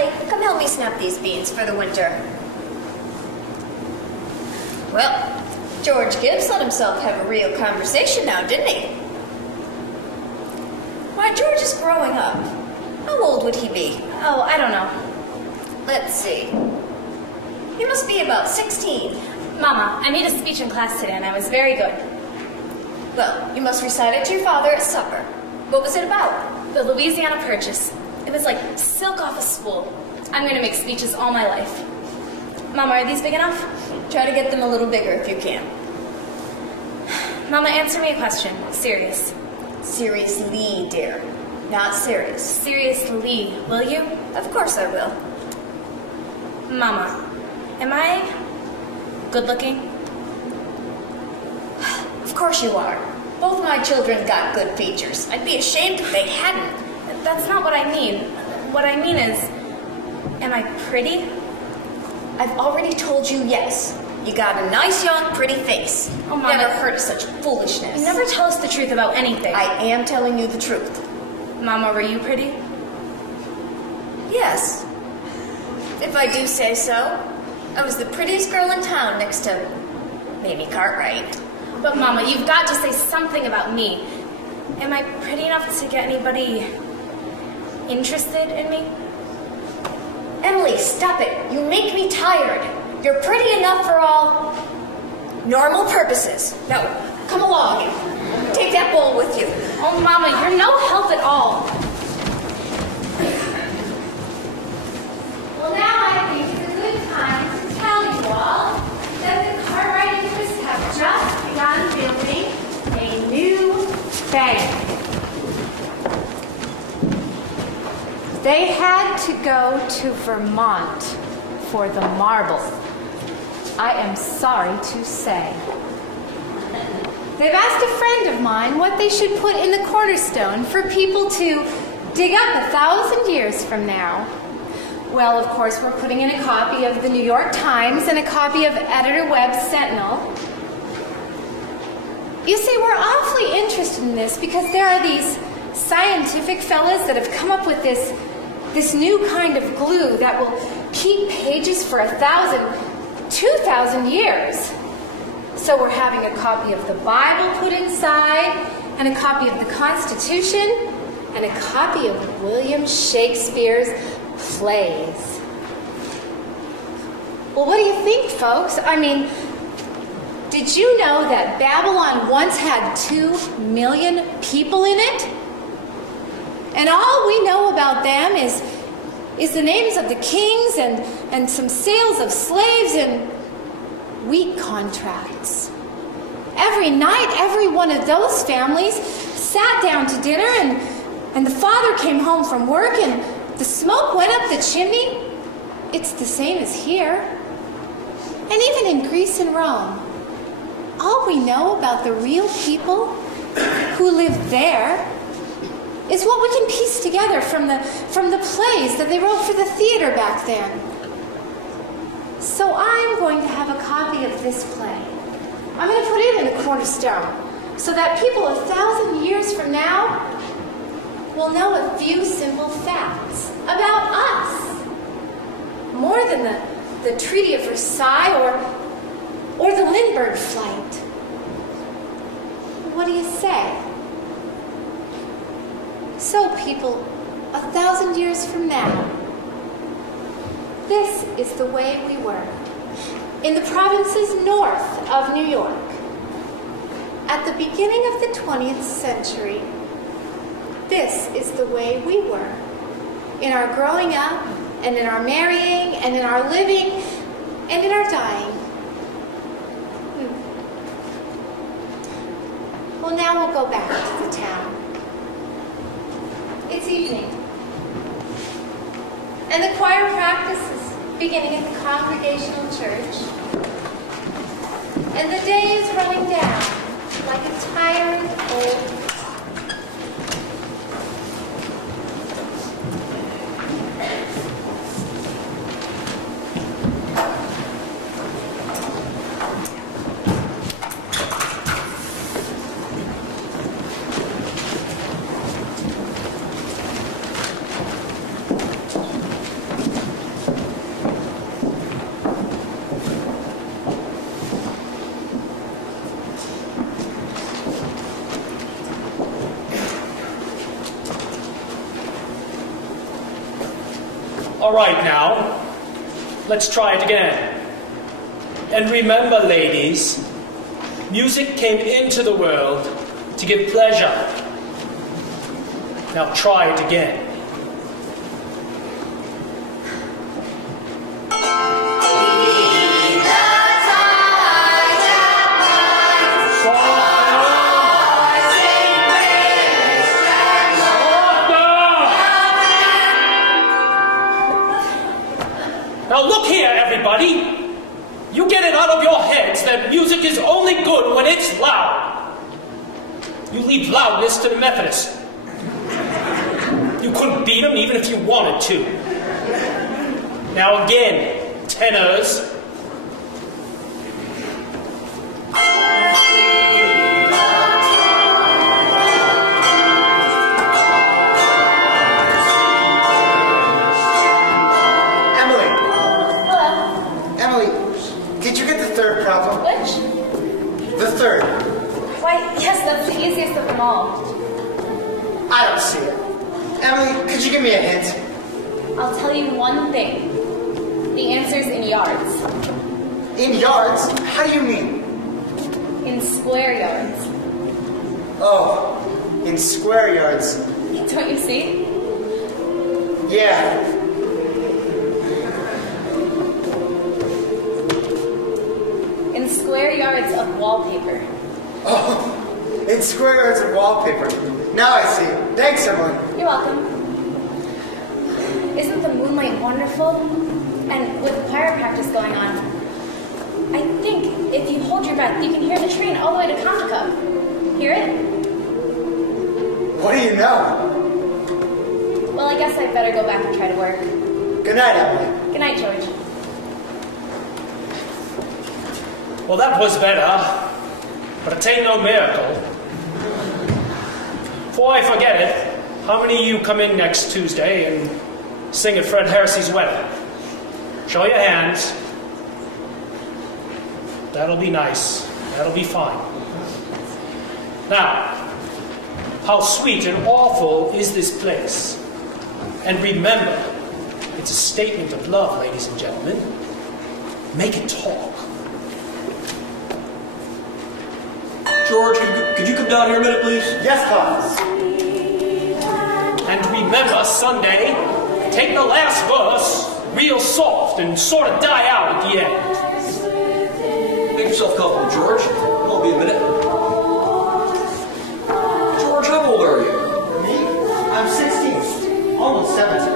Ellie, come help me snap these beans for the winter. Well, George Gibbs let himself have a real conversation now, didn't he? Why, George is growing up. How old would he be? Oh, I don't know. Let's see. He must be about 16. Mama, I made a speech in class today and I was very good. Well, you must recite it to your father at supper. What was it about? The Louisiana Purchase. It was like silk off a spool. I'm going to make speeches all my life. Mama, are these big enough? Try to get them a little bigger if you can. Mama, answer me a question. Serious. Seriously, dear. Not serious. Seriously, will you? Of course I will. Mama, am I good looking? Of course you are. Both my children got good features. I'd be ashamed if they hadn't. That's not what I mean. What I mean is, am I pretty? I've already told you yes. You got a nice, young, pretty face. Oh, Mama. Never heard of such foolishness. You never tell us the truth about anything. I am telling you the truth. Mama, were you pretty? Yes. If I do say so. I was the prettiest girl in town next to Mamie Cartwright. But Mama, you've got to say something about me. Am I pretty enough to get anybody interested in me? Emily, stop it. You make me tired. You're pretty enough for all normal purposes. Now, come along and take that bowl with you. Oh, Mama, you're no help at all. Well, now I think it's a good time to tell you all that the Cartwright interests have just begun building a new bank. They had to go to Vermont for the marble. I am sorry to say. They've asked a friend of mine what they should put in the cornerstone for people to dig up 1,000 years from now. Well, of course, we're putting in a copy of the New York Times and a copy of Editor Webb's Sentinel. You see, we're awfully interested in this because there are these scientific fellas that have come up with this new kind of glue that will keep pages for 2,000 years. So we're having a copy of the Bible put inside, and a copy of the Constitution, and a copy of William Shakespeare's plays. Well, what do you think, folks? I mean, did you know that Babylon once had 2 million people in it? And all we know about them is the names of the kings and some sales of slaves and wheat contracts. Every night, every one of those families sat down to dinner and the father came home from work and the smoke went up the chimney. It's the same as here. And even in Greece and Rome, all we know about the real people who lived there is what we can piece together from the plays that they wrote for the theater back then. So I'm going to have a copy of this play. I'm going to put it in the cornerstone so that people 1,000 years from now will know a few simple facts about us. More than the Treaty of Versailles or the Lindbergh flight. What do you say? So people, 1,000 years from now, this is the way we were. In the provinces north of New York, at the beginning of the 20th century, this is the way we were. In our growing up, and in our marrying, and in our living, and in our dying. Well, now we'll go back to the town. It's evening, and the choir practice is beginning at the Congregational Church, and the day is running down like a tired old All right now, let's try it again. And remember, ladies, music came into the world to give pleasure. Now try it again. Now look here, everybody. You get it out of your heads that music is only good when it's loud. You leave loudness to the Methodists. You couldn't beat them even if you wanted to. Now again, tenors. Did you get the third problem? Which? The third. Why, yes, that's the easiest of them all. I don't see it. Emily, could you give me a hint? I'll tell you one thing. The answer's in yards. In yards? How do you mean? In square yards. Oh, in square yards. Don't you see? Yeah. In square yards of wallpaper. Oh, in square yards of wallpaper. Now I see. Thanks, Emily. You're welcome. Isn't the moonlight wonderful? And with choir practice going on, I think if you hold your breath, you can hear the train all the way to Comica. Hear it? What do you know? Well, I guess I'd better go back and try to work. Good night, Emily. Good night, George. Well, that was better, but it ain't no miracle. Before I forget it, how many of you come in next Tuesday and sing at Fred Hersey's wedding? Show your hands. That'll be nice. That'll be fine. Now, how sweet and awful is this place? And remember, it's a statement of love, ladies and gentlemen. Make it talk. George, could you come down here a minute, please? Yes, boss. And remember, Sunday, take the last verse real soft and sort of die out at the end. Make yourself comfortable, George. I'll be a minute. George, how old are you? Me? I'm 16. Almost 17.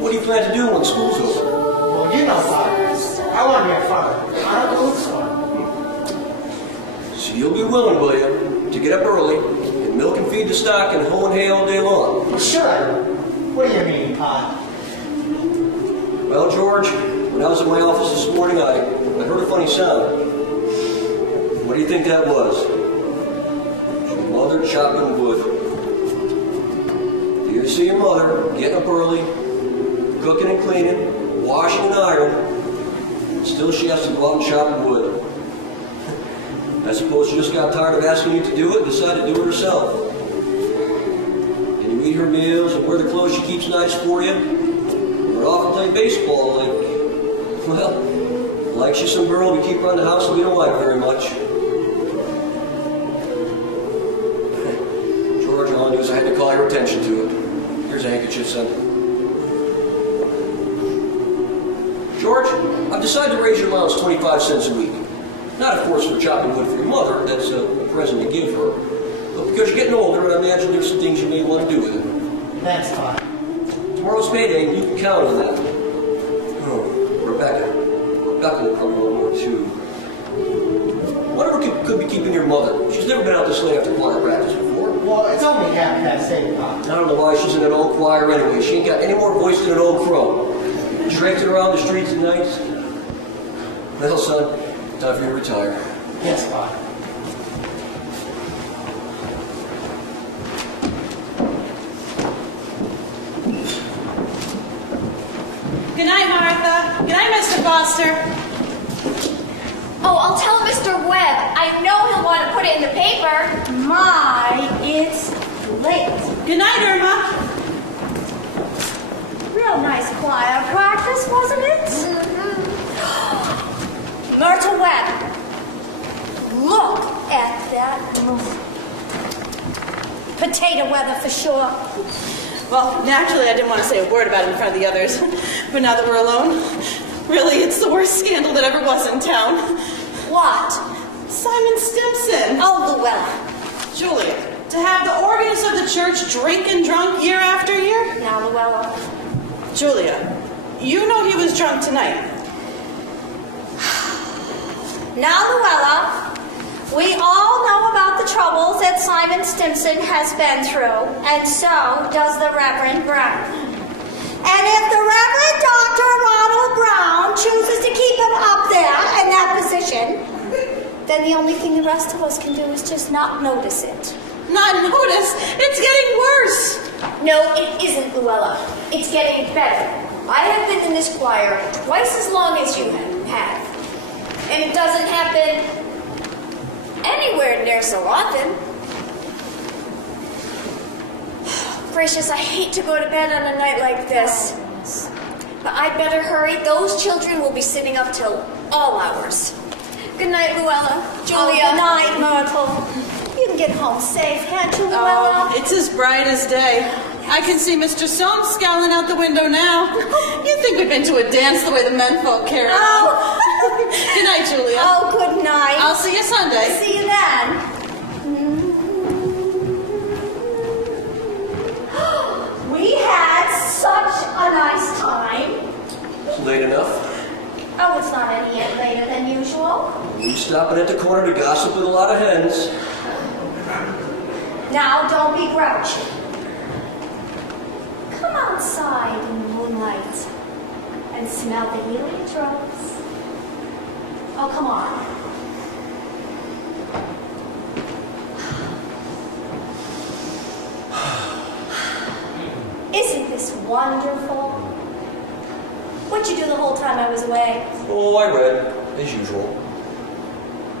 What do you plan to do when school's over? Well, you know, Father. I want to be a father. I don't believe so. So you'll be willing, will you, to get up early and milk and feed the stock and hoe and hay all day long? Sure. What do you mean, Pa? Well, George, when I was in my office this morning, I heard a funny sound. What do you think that was? Your mother chopping wood. Do you see your mother getting up early, cooking and cleaning, washing and ironing, and still she has to go out and chop wood? I suppose she just got tired of asking you to do it and decided to do it herself. And you eat her meals and wear the clothes she keeps nice for you. And we're off and play baseball like she's some girl we keep around the house that we don't like very much. George, all I knew is I had to call your attention to it. Here's a handkerchief, son. George, I've decided to raise your allowance 25 cents a week. Not, of course, for chopping wood for your mother. That's a present to give her. But because you're getting older, and I imagine there's some things you may want to do with it. That's fine. Tomorrow's payday, and you can count on that. Oh, Rebecca. Rebecca will come along more, too. Whatever could be keeping your mother? She's never been out this late after choir practice before. Well, it's only 8:30, Pa. I don't know why she's in that old choir anyway. She ain't got any more voice than an old crow. Traipsing around the streets at night. Well, son, time for you to retire. Yes, Pa. Good night, Martha. Good night, Mr. Foster. Oh, I'll tell Mr. Webb. I know he'll want to put it in the paper. My, it's late. Good night, Irma. Mayweather for sure. Well, naturally, I didn't want to say a word about it in front of the others. But now that we're alone, really, it's the worst scandal that ever was in town. What? Simon Stimson. Oh, Luella. Julia, to have the organist of the church drinking drunk year after year? Now, Luella. Julia, you know he was drunk tonight. Now, Luella, we all know about the troubles that Simon Stimson has been through, and so does the Reverend Brown. And if the Reverend Dr. Ronald Brown chooses to keep him up there in that position, then the only thing the rest of us can do is just not notice it. Not notice? It's getting worse. No, it isn't, Luella. It's getting better. I have been in this choir twice as long as you have. And it doesn't happen anywhere near so often. Gracious, I hate to go to bed on a night like this. But I'd better hurry. Those children will be sitting up till all hours. Good night, Luella. Julia. Good night, Myrtle. You can get home safe, can't you, Luella? Oh, it's as bright as day. I can see Mr. Soames scowling out the window now. You'd think we'd been to a dance the way the men folk carry on. Oh. Good night, Julia. Oh, good night. I'll see you Sunday. See you then. We had such a nice time. It's late enough. Oh, it's not any later than usual. You stopping at the corner to gossip with a lot of hens. Now, don't be grouchy. Come outside in the moonlight and smell the heliotropes. Oh, come on. Isn't this wonderful? What'd you do the whole time I was away? Oh, I read, as usual.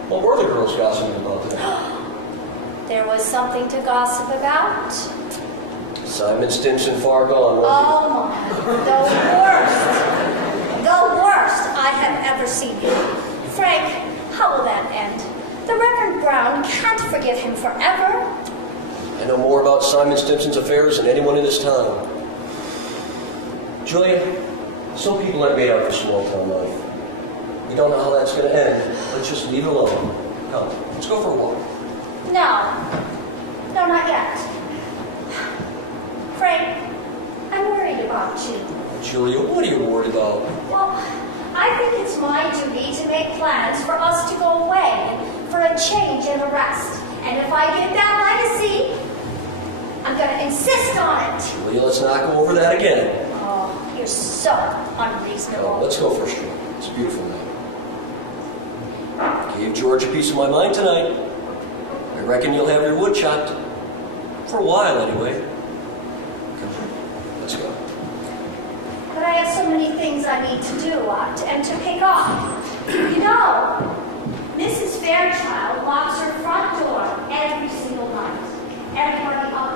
What were the girls gossiping about today? There was something to gossip about. Simon Stimson far gone, wasn't Oh my, the worst I have ever seen him. Frank, how will that end? The Reverend Brown can't forgive him forever. he? I know more about Simon Stimson's affairs than anyone in this town. Julia, some people aren't made out for small town life. We don't know how that's going to end. Let's just leave it alone. Come, let's go for a walk. No, not yet. Frank, I'm worried about you. Julia, what are you worried about? Well, I think it's my duty to make plans for us to go away, for a change and a rest. And if I get that legacy, I'm going to insist on it. Julia, let's not go over that again. Oh, you're so unreasonable. Oh, let's go for a stroll. It's a beautiful night. Gave George a piece of my mind tonight. I reckon you'll have your wood chopped. For a while, anyway. Come on, let's go. But I have so many things I need to do and to pick up. You know, Mrs. Fairchild locks her front door every single night. Everybody up